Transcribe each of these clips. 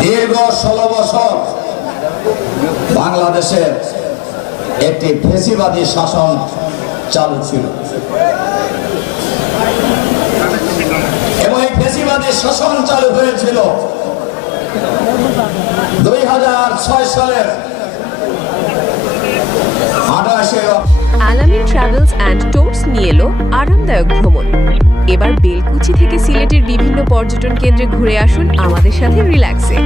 দীর্ঘ ষোলো বছর বাংলাদেশের একটি ফেসিবাদী শাসন চালু ছিল। এবং এই ফেসিবাদী শাসন চালু হয়েছিল দুই হাজার ছয় সালের আলামিন ট্রাভেলস অ্যান্ড ট্যুরস নিয়ে এলো আরামদায়ক ভ্রমণ। এবার বেলকুচি থেকে সিলেটের বিভিন্ন পর্যটন কেন্দ্রে ঘুরে আসুন আমাদের সাথে রিল্যাক্সে।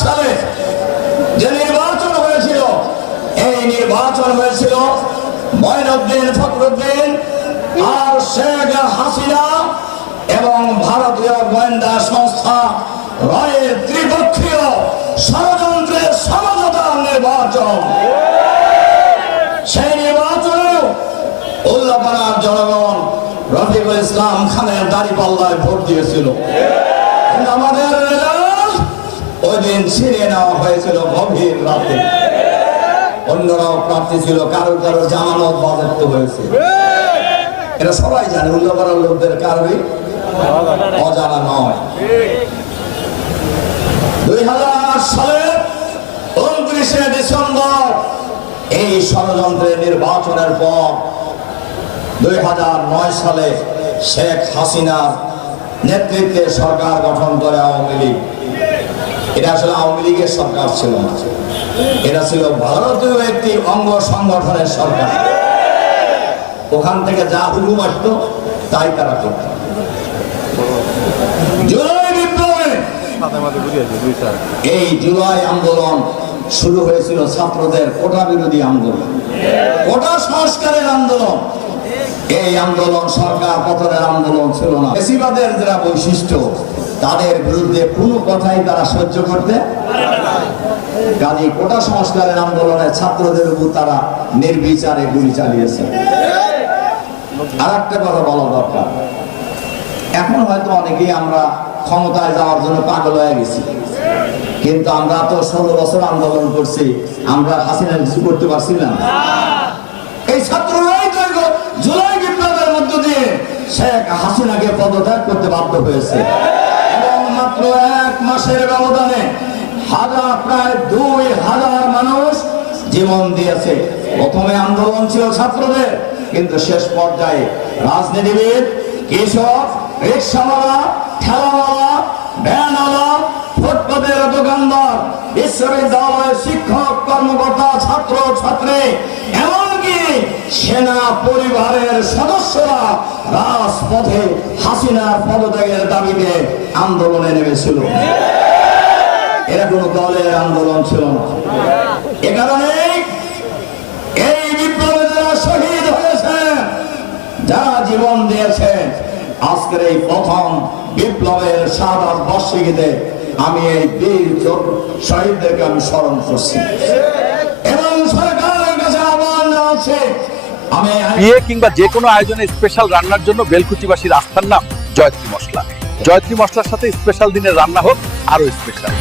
সালে নির্বাচন হয়েছিল নির্বাচন হয়েছিল ময়নুদ্দিন ফখরুদ্দিন আর শেখ হাসিনা এবং ভারতীয় গোয়েন্দা সংস্থা রয়ের ত্রিপক্ষীয় ষড়যন্ত্রের সমঝোতার নির্বাচন। সেই নির্বাচনে উল্লাপাড়ার জনগণ রফিকুল ইসলাম খানের দাড়ি পাল্লায় ভোট দিয়েছিল। আমাদের ওই দিন ছিঁড়ে নেওয়া হয়েছিল গভীর রাতে। অন্যরাও প্রার্থী ছিল কারও কারও জামানত বাজেপ্ত হয়েছে। এটা সবাই জানে উল্লাপাড়ার লোকদের কারোই অজানা নয়। দুই হাজার সালের উনত্রিশে ডিসেম্বর এই ষড়যন্ত্রের নির্বাচনের পর দুই হাজার নয় সালে শেখ হাসিনার নেতৃত্বে সরকার গঠন করে আওয়ামী লীগ। এটা আসলে আওয়ামী লীগের সরকার ছিল না। এটা ছিল ভারতীয় একটি অঙ্গ সংগঠনের সরকার। ওখান থেকে যা হুকুম আসতো, তাই তারা করত। এই জুলাই আন্দোলন শুরু হয়েছিল ছাত্রদের কোটা বিরোধী আন্দোলন। কোটা সংস্কারের আন্দোলন। এই আন্দোলন সরকার পতনের আন্দোলন ছিল না। বেশিবাদের যারা বৈশিষ্ট্য, তাদের বিরুদ্ধে কোনো কথাই তারা সহ্য করতে কাজী কোটা সংস্কারের আন্দোলনে ছাত্রদের উপর তারা নির্বিচারে গুলি চালিয়েছে। আর একটা কথা বলা দরকার। এখন হয়তো অনেকেই আমরা ক্ষমতায় যাওয়ার জন্য পাগল হয়ে গেছি। কিন্তু আমরা তো ষোলো বছর আন্দোলন করছি, আমরা হাসিনা কিছু করতে পারছি না। এই ছাত্ররাই জুলাই বিপ্লবের মধ্য দিয়ে শেখ হাসিনাকে পদত্যাগ করতে বাধ্য হয়েছে। এবং মাত্র এক মাসের ব্যবধানে হাজার, প্রায় দুই হাজার মানুষ জীবন দিয়েছে। প্রথমে আন্দোলন ছিল ছাত্রদের, কিন্তু শেষ পর্যায়ে রাজনীতিবিদ, কৃষক, রিক্সাওয়ালা, ঠেলাওয়ালা, ভ্যানওয়ালা, ফুটপাতের দোকানদার, বিশ্ববিদ্যালয়ের শিক্ষক, কর্মকর্তা, ছাত্র, ছাত্রী, এমনকি সেনা পরিবারের সদস্যরা রাজপথে হাসিনার পদত্যাগের দাবিতে আন্দোলনে নেমেছিল। এরা কোনো দলের আন্দোলন ছিল না। এ কারণে এই বিপ্লবে যারা শহীদ হয়েছে, যারা জীবন দিয়েছে, আজকের এই প্রথম বিপ্লবের সাদাত বর্ষিকীতে আমি এই বীর শহীদদেরকে আমি স্মরণ করছি। এবং সরকারের কাছে আহ্বান আমি বিয়ে কিংবা যে কোনো আয়োজনে স্পেশাল রান্নার জন্য বেলকুচিবাসীর আস্থার নাম জয়ত্রী মশলা। জয়ত্রী মশলার সাথে স্পেশাল দিনের রান্না হোক আরও স্পেশাল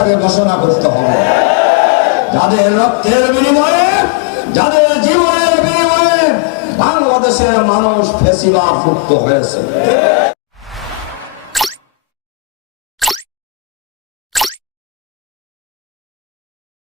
হিসাবে ঘোষণা করতে হবে। যাদের রক্তের বিনিময়ে, যাদের জীবনের বিনিময়ে বাংলাদেশের মানুষ ফেসিবা মুক্ত হয়েছে।